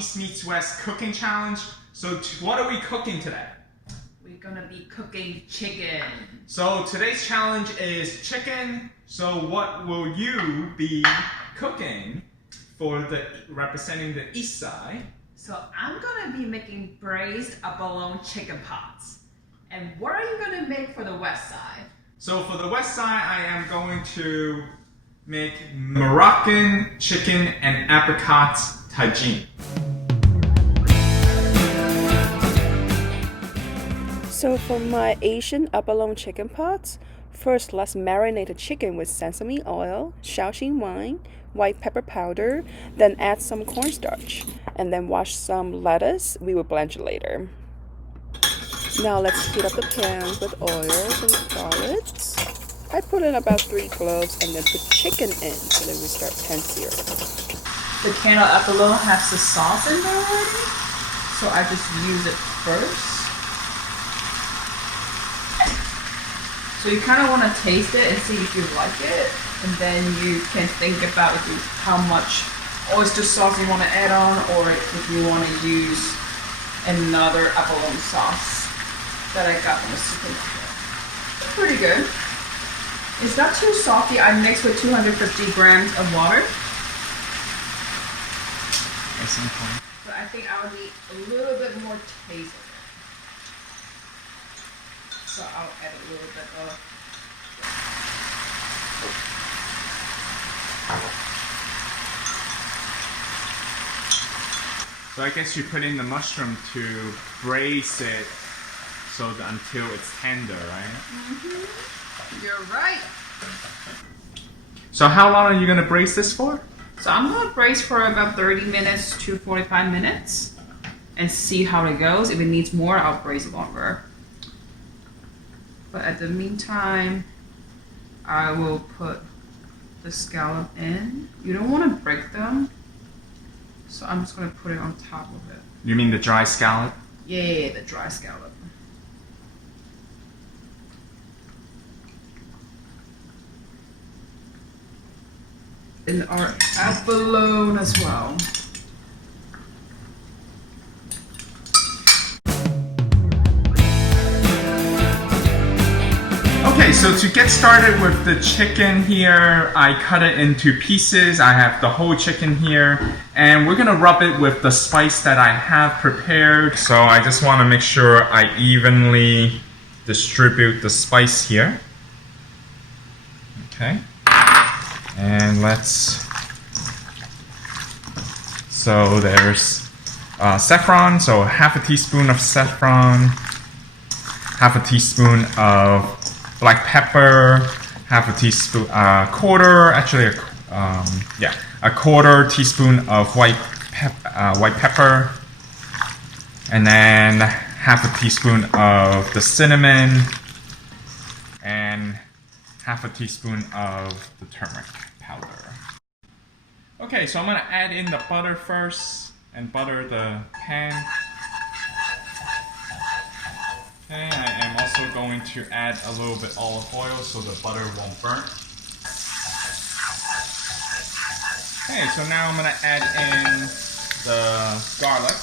East Meets West cooking challenge. So what are we cooking today? We're gonna be cooking chicken. So today's challenge is chicken. So what will you be cooking for representing the east side? So I'm gonna be making braised abalone chicken pots. And what are you gonna make for the west side? So for the west side, I am going to make Moroccan chicken and apricot tagine. So for my Asian abalone chicken pots, first let's marinate the chicken with sesame oil, Shaoxing wine, white pepper powder, then add some cornstarch, and then wash some lettuce. We will blanch it later. Now let's heat up the pan with oil and garlic. I put in about 3 cloves and then put chicken in so then we start pan searing. The can of abalone has the sauce in there already, so I just use it first. So you kind of want to taste it and see if you like it, and then you can think about how much oyster sauce you want to add on, or if you want to use another abalone sauce that I got from the supermarket. Pretty good. It's not too salty. I mixed with 250 grams of water. But I think I would need a little bit more taste of it. So I'll add a little bit of. So I guess you put in the mushroom to braise it until it's tender, right? Mm-hmm. You're right. So how long are you going to braise this for? So I'm going to braise for about 30 minutes to 45 minutes and see how it goes. If it needs more, I'll braise longer. But at the meantime, I will put the scallop in. You don't want to break them, so I'm just going to put it on top of it. You mean the dry scallop? Yeah, the dry scallop. And our abalone as well. Okay, so to get started with the chicken here, I cut it into pieces. I have the whole chicken here, and we're gonna rub it with the spice that I have prepared. So I just wanna make sure I evenly distribute the spice here. Okay, and so there's saffron, so half a teaspoon of saffron, half a teaspoon of black pepper, half a teaspoon, a quarter teaspoon of white pepper, and then half a teaspoon of the cinnamon, and half a teaspoon of the turmeric powder. Okay, so I'm gonna add in the butter first and butter the pan. And I am also going to add a little bit olive oil so the butter won't burn. Okay, so now I'm gonna add in the garlic.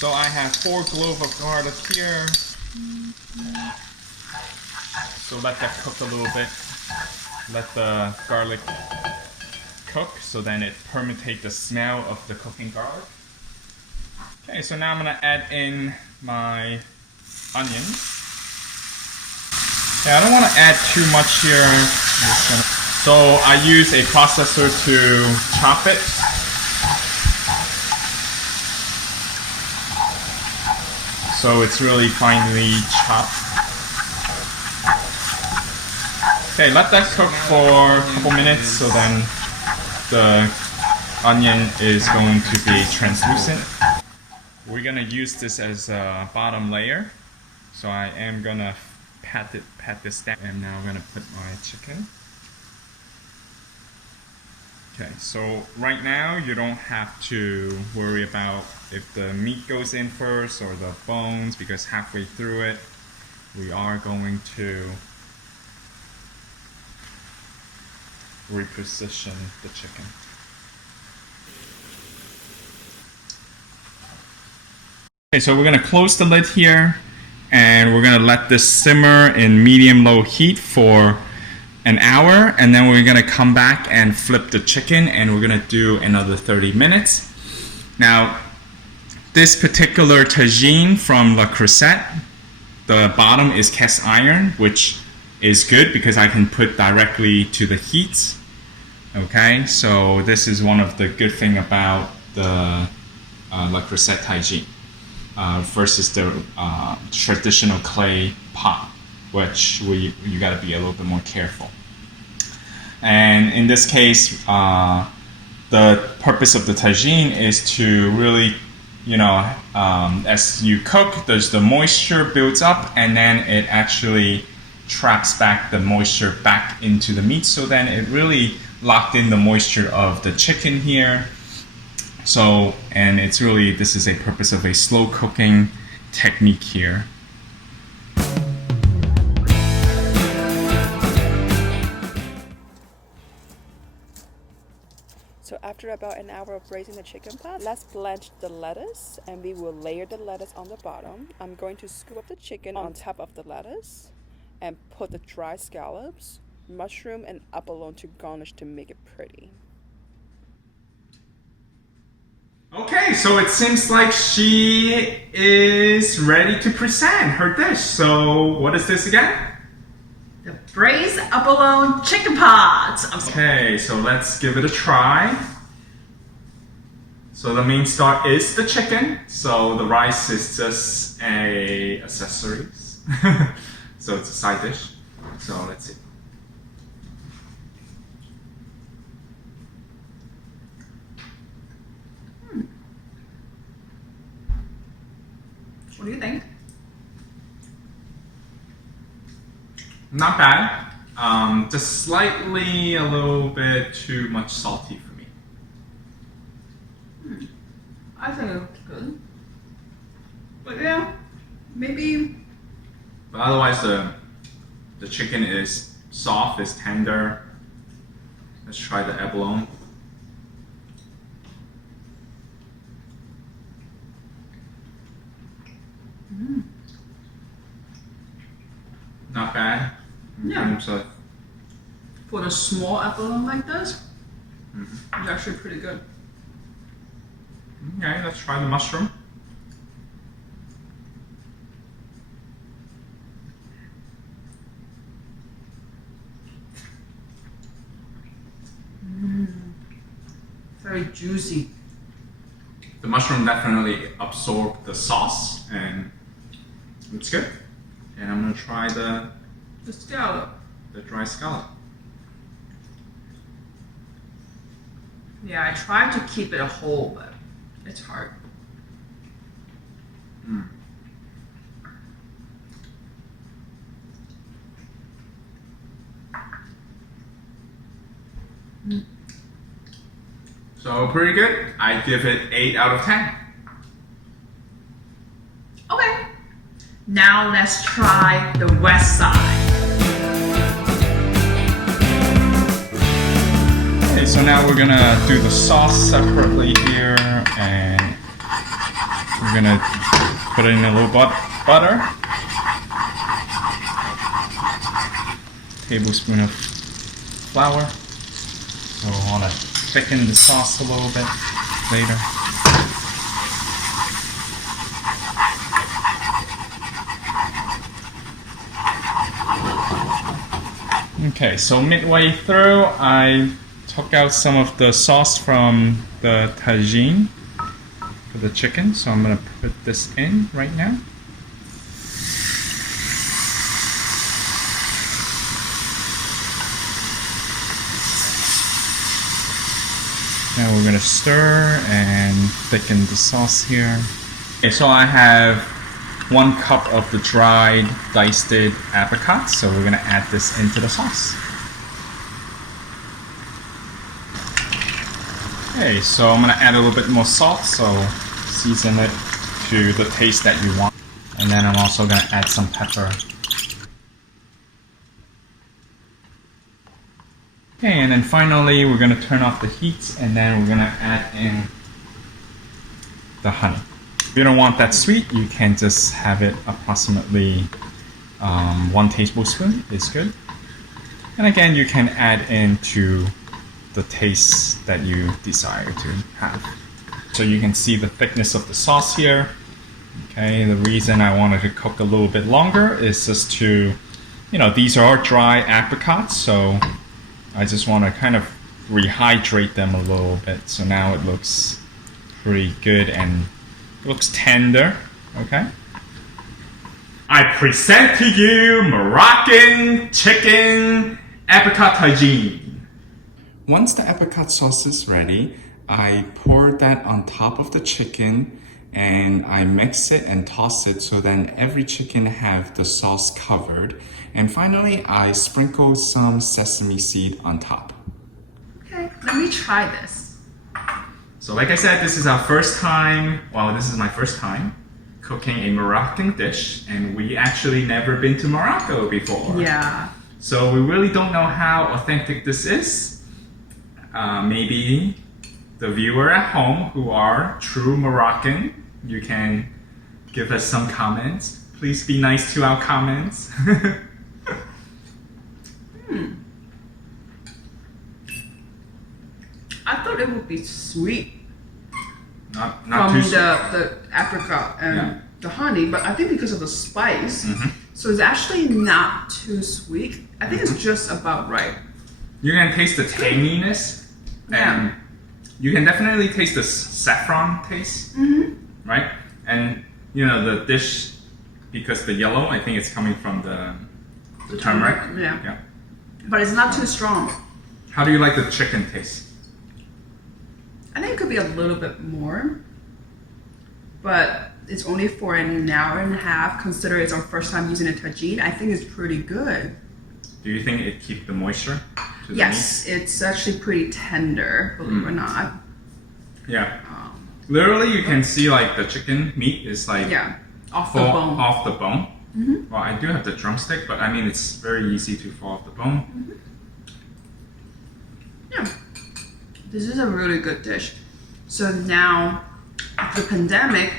So I have 4 cloves of garlic here. So let that cook a little bit. Let the garlic cook so then it permeates the smell of the cooking garlic. Okay, so now I'm gonna add in my onions. Yeah, I don't want to add too much here. So I use a processor to chop it. So it's really finely chopped. Okay, let that cook for a couple minutes so then the onion is going to be translucent. We're gonna use this as a bottom layer. So I am gonna pat this down, and now I'm gonna put my chicken. Okay, so right now you don't have to worry about if the meat goes in first or the bones, because halfway through it we are going to reposition the chicken. Okay, so we're gonna close the lid here and we're gonna let this simmer in medium-low heat for an hour, and then we're gonna come back and flip the chicken and we're gonna do another 30 minutes. Now, this particular tagine from Le Creuset, the bottom is cast iron, which is good because I can put directly to the heat. Okay, so this is one of the good thing about the Le Creuset Tagine versus the traditional clay pot, which you got to be a little bit more careful. And in this case, the purpose of the tagine is to really, as you cook, the moisture builds up, and then it actually traps back the moisture back into the meat. So then it really locked in the moisture of the chicken here. So, and it's really, this is a purpose of a slow cooking technique here. So after about an hour of braising the chicken pot, let's blanch the lettuce, and we will layer the lettuce on the bottom. I'm going to scoop up the chicken on top of the lettuce and put the dry scallops, mushroom, and abalone to garnish to make it pretty. Okay, so it seems like she is ready to present her dish. So what is this again? The braised abalone chicken pot. Okay, so let's give it a try. So the main star is the chicken. So the rice is just a accessories. So it's a side dish. So let's see. What do you think? Not bad. Just slightly a little bit too much salty for me. I think it looks good. But yeah, maybe. But otherwise, the chicken is soft, is tender. Let's try the abalone. Not bad. Yeah. So, For the small abalone like this, it's actually pretty good. okay, let's try the mushroom. Very juicy. The mushroom definitely absorbed the sauce, and it's good. And I'm gonna try the scallop. dry scallop. Yeah, I tried to keep it whole, but it's hard. So pretty good. I give it 8 out of 10. Okay. Now let's try the west side. Okay, so now we're gonna do the sauce separately here, and we're gonna put in a little butter, tablespoon of flour. So we want to thicken the sauce a little bit later. Okay, so midway through, I took out some of the sauce from the tagine for the chicken, so I'm going to put this in right now. Now we're going to stir and thicken the sauce here. Okay, so I have 1 cup of the dried diced apricots, so we're going to add this into the sauce. Okay, so I'm going to add a little bit more salt, so season it to the taste that you want. And then I'm also going to add some pepper. Okay, and then finally we're going to turn off the heat, and then we're going to add in the honey. If you don't want that sweet, you can just have it approximately 1 tablespoon is good. And again, you can add into the taste that you desire to have. So you can see the thickness of the sauce here. Okay, the reason I wanted to cook a little bit longer is just to, these are dry apricots, so I just want to kind of rehydrate them a little bit. So now it looks pretty good and it looks tender. Okay. I present to you Moroccan chicken apricot tagine. Once the apricot sauce is ready, I pour that on top of the chicken and I mix it and toss it so then every chicken have the sauce covered. And finally, I sprinkle some sesame seed on top. Okay, let me try this. So like I said, this is our first time, this is my first time cooking a Moroccan dish, and we actually never been to Morocco before. Yeah. So we really don't know how authentic this is. Maybe the viewer at home who are true Moroccan, you can give us some comments. Please be nice to our comments. I thought it would be sweet Not from too sweet. the apricot and the honey, but I think because of the spice, so it's actually not too sweet. I think it's just about right. You can taste the tanginess, and you can definitely taste the saffron taste, right? And the dish, because the yellow, I think it's coming from the turmeric. Yeah. But it's not too strong. How do you like the chicken taste? I think it could be a little bit more, but it's only for an hour and a half. Consider it's our first time using a tagine. I think it's pretty good. Do you think it keeps the moisture to the Yes, it's actually pretty tender, believe it or not. meat? Yeah. Literally, you can see like the chicken meat is like off the bone. Off the bone. Well, I do have the drumstick, but I mean it's very easy to fall off the bone. Yeah. This is a really good dish. So now, after the pandemic,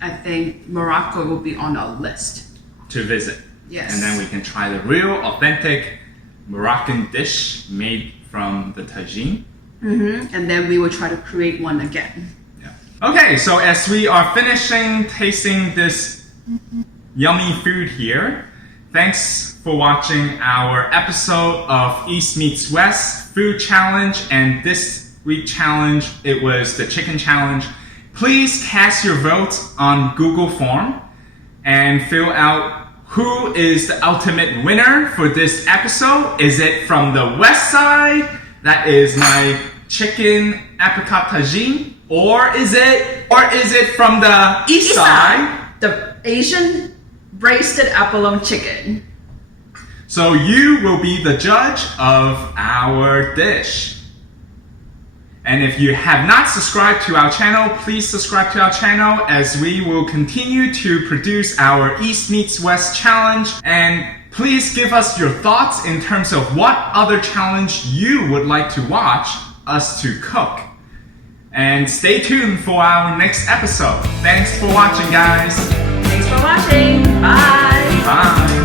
I think Morocco will be on our list. To visit. Yes. And then we can try the real, authentic Moroccan dish made from the tagine. And then we will try to create one again. Yeah. Okay, so as we are finishing tasting this yummy food here, thanks for watching our episode of East Meets West Food Challenge, and this week challenge, it was the chicken challenge. Please cast your vote on Google form and fill out who is the ultimate winner for this episode. Is it from the west side? That is my chicken apricot tagine, or is it from the east side? The Asian braised abalone chicken. So you will be the judge of our dish. And if you have not subscribed to our channel, please subscribe to our channel as we will continue to produce our East Meets West challenge. And please give us your thoughts in terms of what other challenge you would like to watch us to cook. And stay tuned for our next episode. Thanks for watching, guys. Thanks for watching. Bye. Bye.